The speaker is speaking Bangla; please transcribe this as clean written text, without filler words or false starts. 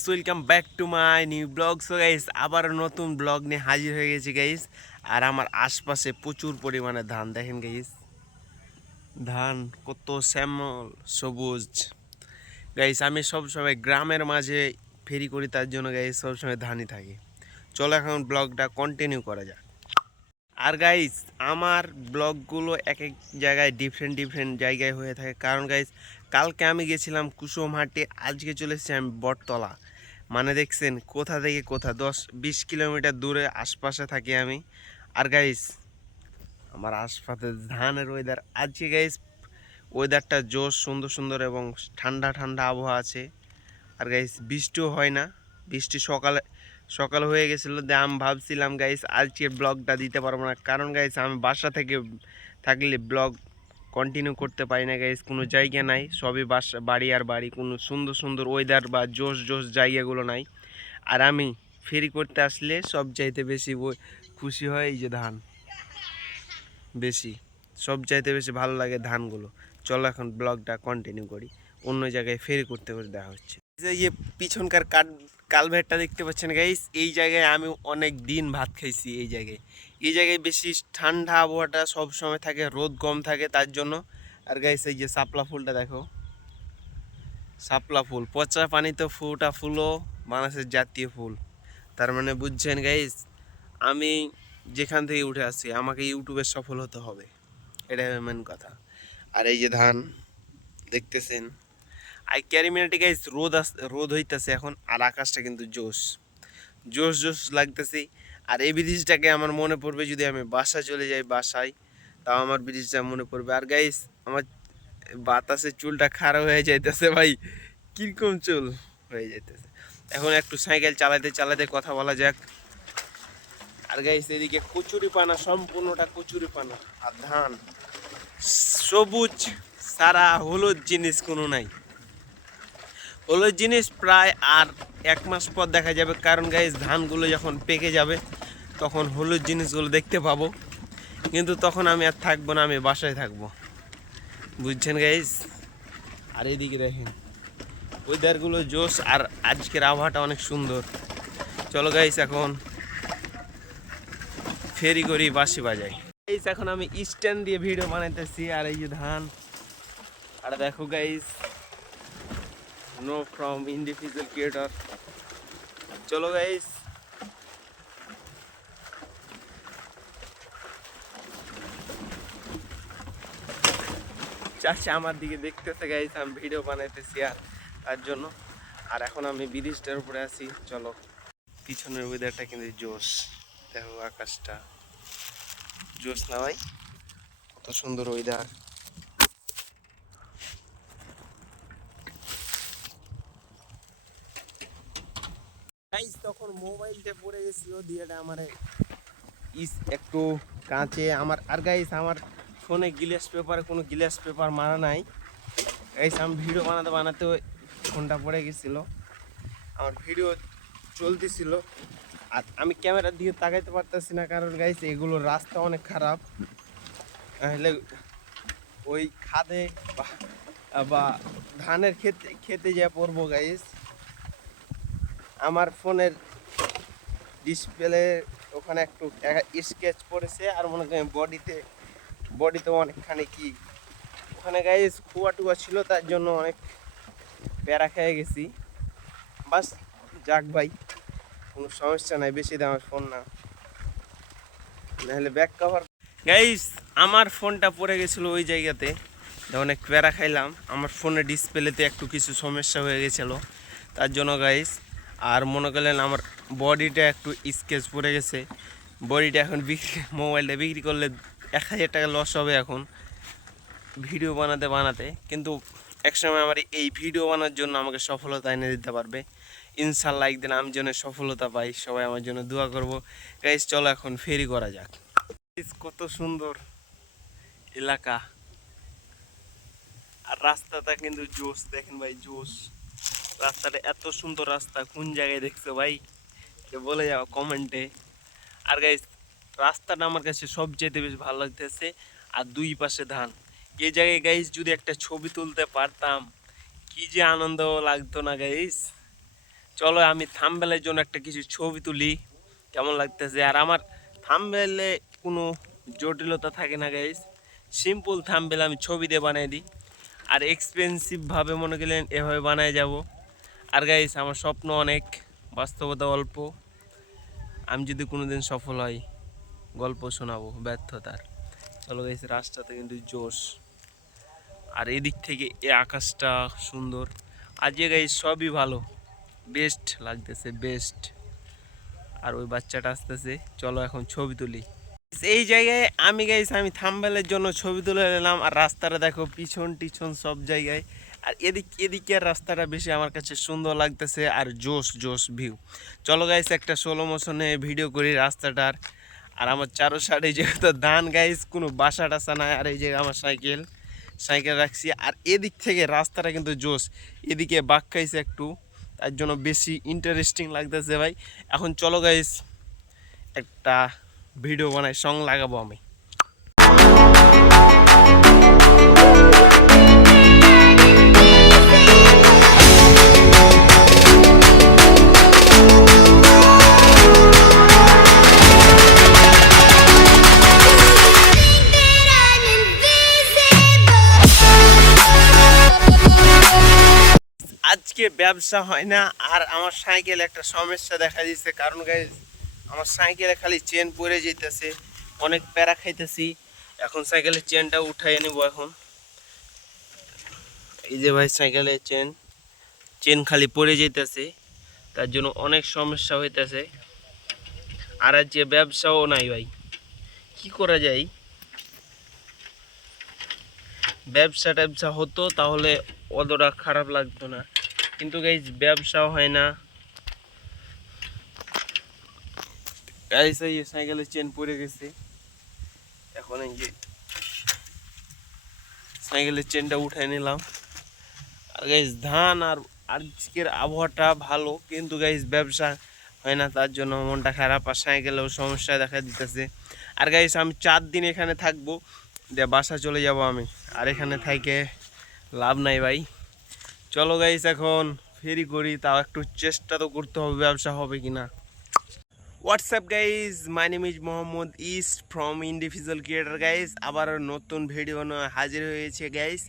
Guys, welcome back to my new blog. So guys, আবার নতুন ব্লগ নিয়ে হাজির হয়ে গেছি গাইস। আর আমার আশপাশে প্রচুর পরিমাণে ধান দেখেন গাইস। ধান কত শ্যামল সবুজ গাইস। আমি সবসময় গ্রামের মাঝে ফেরি করি, তার জন্য গাইস সবসময় ধানই থাকে। চলো এখন ব্লগটা কন্টিনিউ করা যাক। আর গাইস, আমার ব্লগগুলো এক এক জায়গায় ডিফারেন্ট জায়গায় হয়ে থাকে, কারণ গাইস কালকে আমি গেছিলাম কুসুমহাটে, আজকে চলে এসেছি আমি বটতলা। মানে দেখছেন কোথা থেকে কোথা, 10-20 কিলোমিটার দূরে আশপাশে থাকি আমি। আর গাইস, আমার আশপাশে ধানের ওয়েদার আজকে গাইস, ওয়েদারটা জোশ, সুন্দর সুন্দর এবং ঠান্ডা ঠান্ডা আবহাওয়া আছে। আর গাইস বৃষ্টিও হয় না, বৃষ্টি সকাল হয়ে গেছিলো। আমি ভাবছিলাম গাইস আজকে ব্লগটা দিতে পারবো না, কারণ গাইস আমি বাসা থেকে থাকলে ব্লগ কন্টিনিউ করতে পারি না গাইস। কোনো জায়গা নাই, সবই বাসা, বাড়ি আর বাড়ি, কোনো সুন্দর সুন্দর ওয়েদার বা জোশ জায়গাগুলো নাই। আর আমি ফেরি করতে আসলে সব চাইতে বেশি খুশি হয় এই যে ধান, বেশি সব চাইতে বেশি ভালো লাগে ধানগুলো। চলো এখন ব্লগটা কন্টিনিউ করি। অন্য জায়গায় ফেরি করতে করে দেখা হচ্ছে। এই যে পিছনকার কালভারটা দেখতে পাচ্ছেন গাইস, এই জায়গায় আমি অনেক দিন ভাত খাইছি। এই জায়গায় বেশি ঠান্ডা আবহাওয়াটা সব সময় থাকে, রোদ কম থাকে তার জন্য। আর গাইস এই যে শাপলা ফুলটা দেখো, শাপলা ফুল পচা পানিতে ফুলও বাংলাদেশের জাতীয় ফুল। তার মানে বুঝছেন গাইস, আমি যেখান থেকে উঠে আসছি আমাকে ইউটিউবে সফল হতে হবে, এটাই মেন কথা। আর এই যে ধান দেখতেছেন, আই ক্যারি মিনিটে গাইস, রোদ হইতেছে এখন, আর আকাশটা কিন্তু জোশ লাগতেছে। আর এই ব্রিজটাকে আমার মনে পড়বে যদি আমি বাসায় চলে যাই, বাসায় তাও আমার ব্রিজটা মনে পড়বে। আর গাইস, আমার বাতাসে চুলটা খারাপ হয়ে যাইতেছে ভাই, কিরকম চুল হয়ে যাইতেছে। এখন একটু সাইকেল চালাতে কথা বলা যাক। আর গাইস এদিকে কচুরি পানা, সম্পূর্ণটা কচুরি পানা আর ধান, সবুজ সারা, হলুদ জিনিস কোনো নাই। হলুদ জিনিস প্রায় আর 1 মাস পর দেখা যাবে, কারণ গাইস ধানগুলো যখন পেকে যাবে তখন হলুদ জিনিসগুলো দেখতে পাবো। কিন্তু তখন আমি আর থাকবো না, আমি বাসায় থাকবো, বুঝছেন গাইস। আর এদিকে দেখেন ওয়েদারগুলো জোশ, আর আজকের আবহাওয়াটা অনেক সুন্দর। চলো গাইস এখন ফেরি করি, বাঁশি বাজাই গাইস। এখন আমি স্ট্যান্ড দিয়ে ভিডিও বানাইতেছি। আর এই যে ধান, আর দেখো guys, no from individual creator. চলো গাইস, চাচা আমার দিকে দেখতেছে গাইস, আমি ভিডিও বানাইতেছি আর তার জন্য। আর এখন আমি ব্রিজটার উপরে আছি। চলো, পিছনের ওয়েদারটা কিন্তু জোশ, দেখো আকাশটা জোশ না ভাই, কত সুন্দর ওয়েদার। গাইস তখন মোবাইলটা পড়ে গেছিল, দিয়েটা আমার একটু কাঁচে আমার। আর গাইস আমার ফোনে কোনো গ্লাস পেপার মারা নাই গাইস। আমি ভিডিও বানাতে ওই ফোনটা পড়ে গেছিল, আমার ভিডিও চলতেছিল আর আমি ক্যামেরার দিকে তাকাইতে পারতেছি না, কারণ গাইস এগুলো রাস্তা অনেক খারাপ। তাহলে ওই খাদে বা ধানের খেতে যা পড়বো গাইস। আমার ফোনের ডিসপ্লে ওখানে একটু স্কেচ পড়েছে, আর মনে করেন বডিতে অনেকখানি কি ওখানে গাইস কুয়া ছিল, তার জন্য অনেক প্যারা খেয়ে গেছি। বাস যাক ভাই, কোনো সমস্যা নাই, বেশি দামের ফোন না, নাহলে ব্যাক কভার। গাইস আমার ফোনটা পড়ে গেছিলো ওই জায়গাতে, অনেক প্যারা খাইলাম। আমার ফোনের ডিসপ্লেতে একটু কিছু সমস্যা হয়ে গেছিলো, তার জন্য গাইস। আর মনে করলেন আমার বডিটা একটু স্কেচ পড়ে গেছে। বডিটা এখন মোবাইলটা বিক্রি করলে 1000 টাকা লস হবে এখন ভিডিও বানাতে। কিন্তু একসময় আমার এই ভিডিও বানানোর জন্য আমাকে সফলতা এনে দিতে পারবে ইনশাল্লাহ। একদিন আমি যেন সফলতা পাই, সবাই আমার জন্য দোয়া করবো গাইস। চলো এখন ফেরি করা যাক। কত সুন্দর এলাকা, আর রাস্তাটা কিন্তু জোশ, দেখেন ভাই জোশ। রাস্তাটা এত সুন্দর, রাস্তা কোন জায়গায় দেখছো ভাই বলে যাও কমেন্টে। আর গাইস রাস্তাটা আমার কাছে সবচেয়ে বেশি ভালো লাগতেছে, আর দুই পাশে ধান। এই জায়গায় গাইস যদি একটা ছবি তুলতে পারতাম কি যে আনন্দ লাগতো না গাইস। চলো আমি থাম্বনেলের জন্য একটা কিছু ছবি তুলি, কেমন লাগতেছে। আর আমার থাম্বনেলে কোনো জটিলতা থাকে না গাইস, সিম্পল থাম্বনেল আমি ছবি দিয়ে বানিয়ে দিই। আর এক্সপেন্সিভভাবে মনে করলেন এভাবে বানায় যাব। আর গাইস আমার স্বপ্ন অনেক, বাস্তবতা অল্প। আমি যদি কোনোদিন সফল হই গল্প শোনাবো ব্যর্থতার। চলো গাইস, রাস্তাতে কিন্তু জোশ। আর এদিক থেকে এ আকাশটা সুন্দর। আজকে গাইস সবই ভালো, বেস্ট লাগতেছে, বেস্ট। আর ওই বাচ্চাটা আসতেছে, চলো এখন ছবি তুলি। এই জায়গায় আমি থাম্বনেলের জন্য ছবি তুলে নিলাম। আর রাস্তাটা দেখো, পিছন টিছন সব জায়গায়। আর এদিকের রাস্তাটা বেশি আমার কাছে সুন্দর লাগতেছে, আর জোশ জোশ ভিউ। চলো গাইস একটা স্লো মোশনে ভিডিও করি রাস্তাটার। আর আমার চারো সাইডে যেহেতু ধান গাইস, কোনো বাসা টাসা নাই। আর এই যে আমার সাইকেল রাখছি। আর এদিক থেকে রাস্তাটা কিন্তু জোশ, এদিকে বাঁক খাইছে একটু, তার জন্য বেশি ইন্টারেস্টিং লাগতেছে ভাই। এখন চলো গাইস একটা ভিডিও বানাই, সং লাগাবো আমি। আজকে ব্যবসা হয় না। আর আমার সাইকেল একটা সমস্যা দেখা দিচ্ছে, কারণ গাইস আমার সাইকেলে খালি চেন পরে যেতেছে, অনেক প্যারা খাইতেছি। এখন সাইকেলের চেনটা উঠাই নেব এখন। এই যে ভাই সাইকেলের চেন খালি পরে যেতেছে, তার জন্য অনেক সমস্যা হইতেছে। আর আজকে ব্যবসাও নাই ভাই, কি করা যায়। ব্যবসা হতো তাহলে অতটা খারাপ লাগতো না, কিন্তু গাইস ব্যবসাও হয় না। গাইস এই সাইকেলের চেন পড়ে গেছে, এখন এই যে সাইকেলের চেনটা উঠাই নিলাম। আর গাইস ধান আর আজকের আবহাওয়াটা ভালো, কিন্তু গাইস ব্যবসা হয় না, তার জন্য মনটা খারাপ। আর সাইকেলেও সমস্যা দেখা দিতেছে। আর গাইস আমি 4 দিন এখানে থাকবো, দিয়ে বাসা চলে যাব আমি। আর এখানে থাইকে লাভ নাই ভাই। চলো গাইস এখন ফেরি করি, তাও একটু চেষ্টা তো করতে হবে ব্যবসা হবে কিনা। WhatsApp guys, my name is Mohammad east from individual creator guys. আবার নতুন ভিডিও হাজির হয়েছে গাইজ।